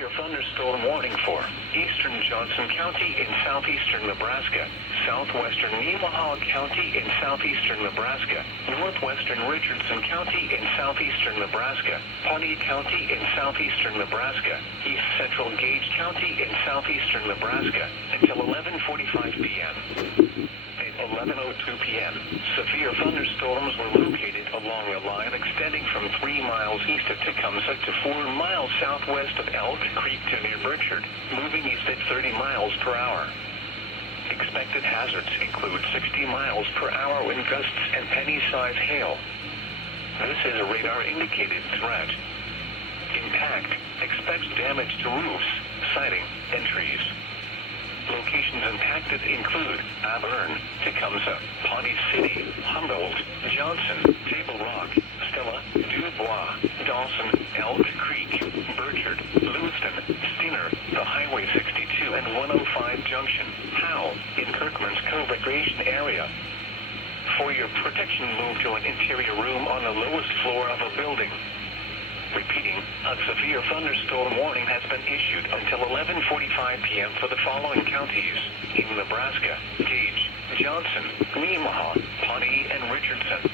severe thunderstorm warning for eastern Johnson County in southeastern Nebraska, southwestern Nemaha County in southeastern Nebraska, northwestern Richardson County in southeastern Nebraska, Pawnee County in southeastern Nebraska, east central Gage County in southeastern Nebraska, until 11:45 p.m. At 11:02 p.m., severe thunderstorms were located along a line extending from 3 miles east of Tecumseh to 4 miles southwest of Elk Creek to near Burchard, moving east at 30 miles per hour. Expected hazards include 60 miles per hour wind gusts and penny-size hail. This is a radar-indicated threat. Impact. Expect damage to roofs, siding, and trees. Locations impacted include Auburn, Tecumseh, Pawnee City, Humboldt, Johnson, Table Rock, Stella, Dubois, Dawson, Elk Creek, Burchard, Lewiston, Steiner, the Highway 62 and 105 Junction, Howe, in Kirkman's Cove Recreation Area. For your protection, move to an interior room on the lowest floor of a building. Repeating, a severe thunderstorm warning has been issued until 11:45 p.m. for the following counties in Nebraska: Gage, Johnson, Nemaha, Pawnee, and Richardson.